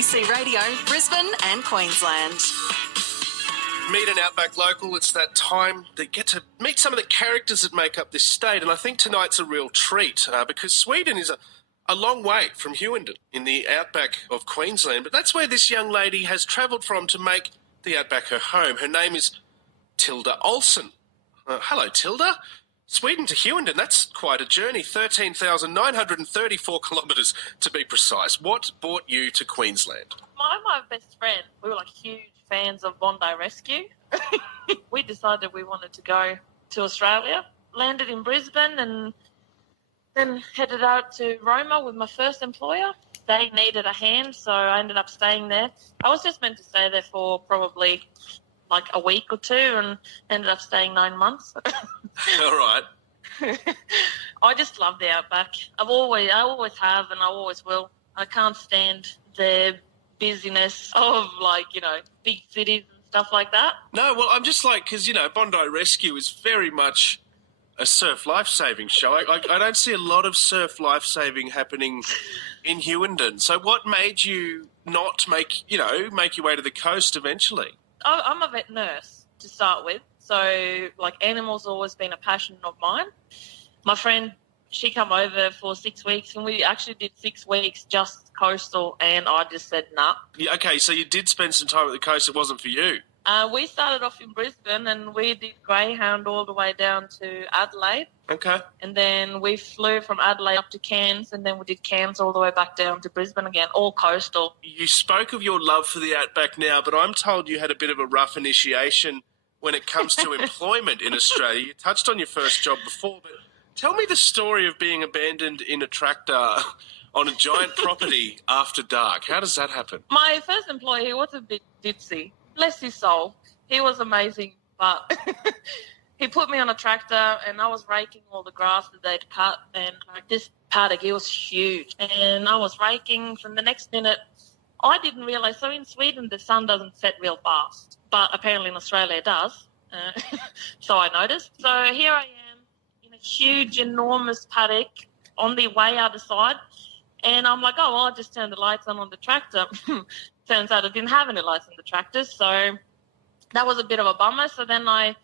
ABC Radio, Brisbane and Queensland. Meet an Outback local. It's that time that you get to meet some of the characters that make up this state, and I think tonight's a real treat because Sweden is a long way from Hughenden in the outback of Queensland, but that's where this young lady has travelled from to make the outback her home. Her name is Tilda Ohlsson. Hello, Tilda. Sweden to Hughenden, that's quite a journey, 13,934 kilometres to be precise. What brought you to Queensland? My best friend, we were like huge fans of Bondi Rescue. We decided we wanted to go to Australia, landed in Brisbane and then headed out to Roma with my first employer. They needed a hand, so I ended up staying there. I was just meant to stay there for probably like a week or two and ended up staying 9 months. All right. I just love the outback. I always have and I always will. I can't stand the busyness of big cities and stuff like that. No, well, I'm just like, because, Bondi Rescue is very much a surf life-saving show. I don't see a lot of surf life-saving happening in Hughenden. So what made you not make your way to the coast eventually? I'm a vet nurse to start with, so animals always been a passion of mine. My friend, she come over for 6 weeks, and we actually did 6 weeks just coastal, and I just said nah. Yeah, okay, so you did spend some time at the coast. It wasn't for you. We started off in Brisbane, and we did Greyhound all the way down to Adelaide. Okay. And then we flew from Adelaide up to Cairns, and then we did Cairns all the way back down to Brisbane again, all coastal. You spoke of your love for the outback now, but I'm told you had a bit of a rough initiation when it comes to employment in Australia. You touched on your first job before, but tell me the story of being abandoned in a tractor on a giant property after dark. How does that happen? My first employer, he was a bit ditzy. Bless his soul. He was amazing, but he put me on a tractor and I was raking all the grass that they'd cut, and this paddock, it was huge. And I was raking from the next minute. I didn't realise, so in Sweden the sun doesn't set real fast, but apparently in Australia it does. So I noticed. So here I am in a huge, enormous paddock on the way other side, and I'm like, oh, well, I'll just turn the lights on the tractor. Turns out I didn't have any lights on the tractor, so that was a bit of a bummer. So then I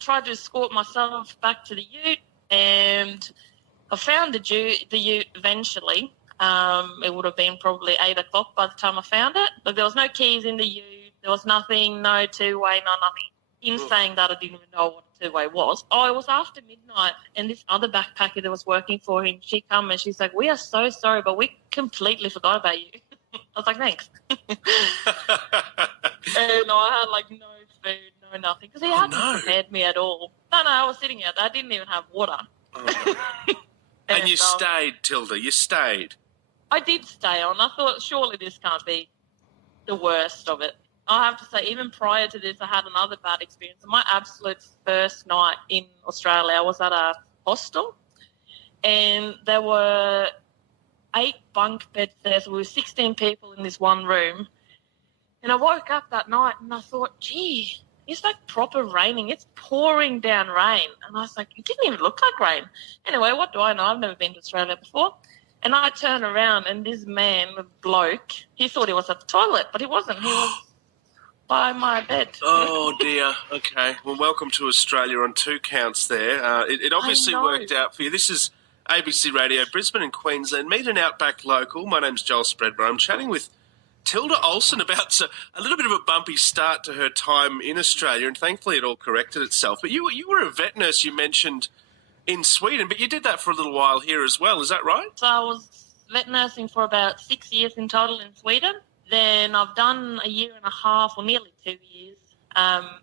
tried to escort myself back to the ute, and I found the ute eventually. It would have been probably 8 o'clock by the time I found it, but there was no keys in the ute. There was nothing, no two-way, no nothing. In saying that, I didn't even know what a two-way was. Oh, it was after midnight, and this other backpacker that was working for him, she come and she's like, we are so sorry, but we completely forgot about you. I was like, thanks. And I had no food, no nothing, because he hadn't prepared me at all. No, I was sitting out there. I didn't even have water. Oh. And you stayed, Tilda, you stayed. I did stay on. I thought, surely this can't be the worst of it. I have to say, even prior to this, I had another bad experience. My absolute first night in Australia, I was at a hostel, and there were 8 bunk beds there, so we were 16 people in this one room. And I woke up that night and I thought, gee, it's proper raining. It's pouring down rain. And I was like, it didn't even look like rain. Anyway, what do I know? I've never been to Australia before. And I turn around and this man, the bloke, he thought he was at the toilet, but he wasn't. He was by my bed. Oh, dear. Okay. Well, welcome to Australia on 2 counts there. It obviously worked out for you. This is ABC Radio, Brisbane and Queensland. Meet an Outback local. My name's Joel Spreadborough. I'm chatting with Tilda Ohlsson about a little bit of a bumpy start to her time in Australia, and thankfully it all corrected itself. But you were a vet nurse, you mentioned, in Sweden, but you did that for a little while here as well. Is that right? So I was vet nursing for about 6 years in total in Sweden. Then I've done a year and a half, or nearly 2 years,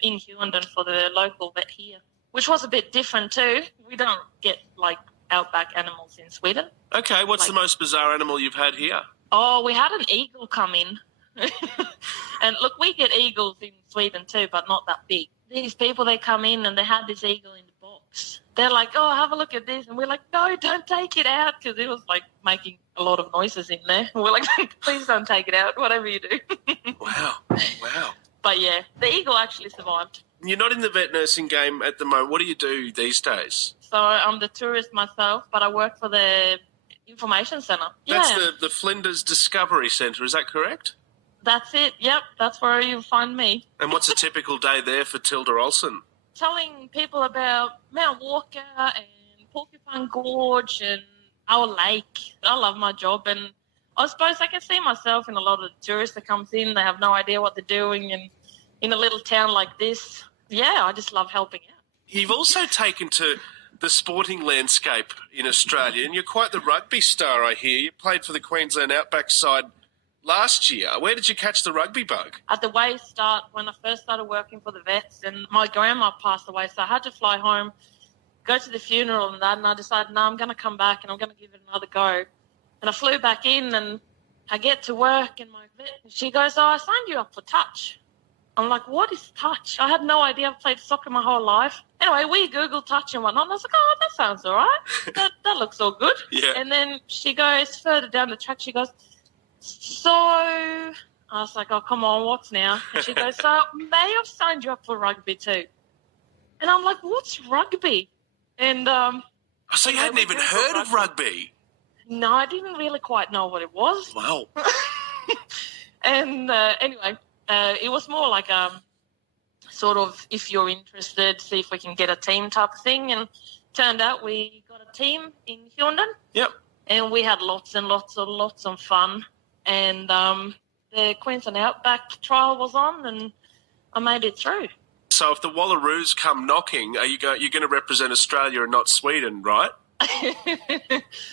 in Hughenden for the local vet here, which was a bit different too. We don't get outback animals in Sweden. Okay, what's the most bizarre animal you've had here? Oh, we had an eagle come in. And look, we get eagles in Sweden too, but not that big. These people, they come in and they had this eagle in the box. They're like, oh, have a look at this. And we're like, no, don't take it out, because it was making a lot of noises in there. We're like, please don't take it out, whatever you do. Wow. But yeah, the eagle actually survived. You're not in the vet nursing game at the moment. What do you do these days? So I'm the tourist myself, but I work for the information centre. That's the Flinders Discovery Centre, is that correct? That's it. Yep, that's where you'll find me. And what's a typical day there for Tilda Ohlsson? Telling people about Mount Walker and Porcupine Gorge and our lake. I love my job, and I suppose I can see myself in a lot of tourists that comes in. They have no idea what they're doing, and in a little town like this, yeah, I just love helping out. You've also taken to the sporting landscape in Australia, and you're quite the rugby star, I hear. You played for the Queensland outback side last year. Where did you catch the rugby bug? At the way start, when I first started working for the vets, and my grandma passed away, so I had to fly home, go to the funeral and that, and I decided, no, I'm going to come back and I'm going to give it another go. And I flew back in, and I get to work, and my vet, she goes, oh, I signed you up for touch. I'm like, what is touch? I had no idea. I've played soccer my whole life. Anyway, we Googled touch and whatnot, and I was like, oh, that sounds all right. That looks all good. Yeah. And then she goes further down the track, she goes, so I was like, oh, come on, what's now? And she goes, so may have signed you up for rugby too. And I'm like, what's rugby? And so you hadn't even heard of rugby? No, I didn't really quite know what it was. Wow. And anyway, it was more like sort of, if you're interested, see if we can get a team type of thing. And turned out we got a team in Hughenden. Yep. And we had lots of fun. And the Queensland Outback trial was on, and I made it through. So if the Wallaroos come knocking, you're going to represent Australia and not Sweden, right?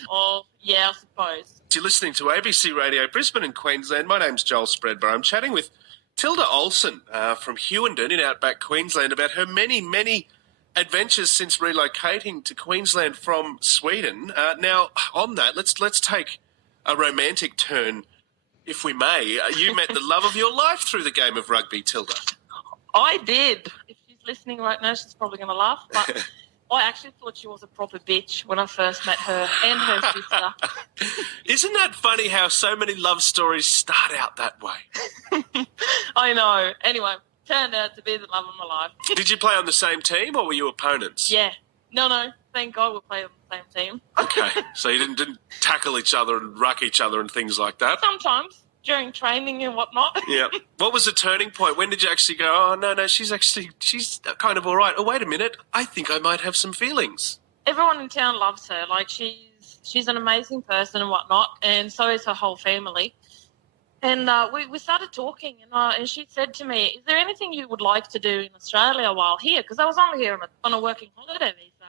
Oh, yeah, I suppose. You're listening to ABC Radio Brisbane and Queensland. My name's Joel Spreadborough. I'm chatting with Tilda Ohlsson from Hughenden in outback Queensland about her many, many adventures since relocating to Queensland from Sweden. Now, on that, let's take a romantic turn, if we may. You met the love of your life through the game of rugby, Tilda. I did. If she's listening right now, she's probably going to laugh. But I actually thought she was a proper bitch when I first met her and her sister. Isn't that funny how so many love stories start out that way? I know. Anyway, turned out to be the love of my life. Did you play on the same team or were you opponents? Yeah. No. Thank God we played on the same team. Okay. So you didn't tackle each other and ruck each other and things like that? Sometimes. During training and whatnot. Yeah. What was the turning point? When did you actually go, oh, no, she's kind of all right. Oh, wait a minute. I think I might have some feelings. Everyone in town loves her. Like, she's an amazing person and whatnot, and so is her whole family. And we started talking, and she said to me, is there anything you would like to do in Australia while here? Because I was only here on a working holiday visa.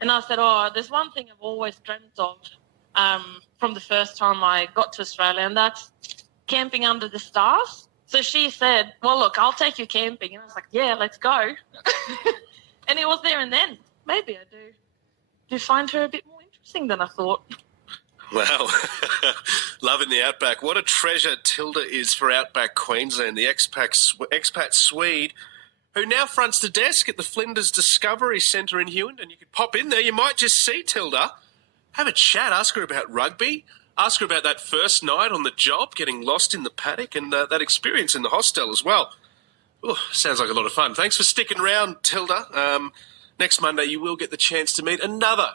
And I said, oh, there's one thing I've always dreamt of. From the first time I got to Australia, and that's camping under the stars. So she said, well, look, I'll take you camping. And I was like, yeah, let's go. And it was there and then. Maybe I do find her a bit more interesting than I thought. Wow. Loving the outback. What a treasure Tilda is for outback Queensland, the expat Swede who now fronts the desk at the Flinders Discovery Centre in Hughenden. You could pop in there. You might just see Tilda. Have a chat, ask her about rugby, ask her about that first night on the job, getting lost in the paddock, and that experience in the hostel as well. Ooh, sounds like a lot of fun. Thanks for sticking around, Tilda. Next Monday you will get the chance to meet another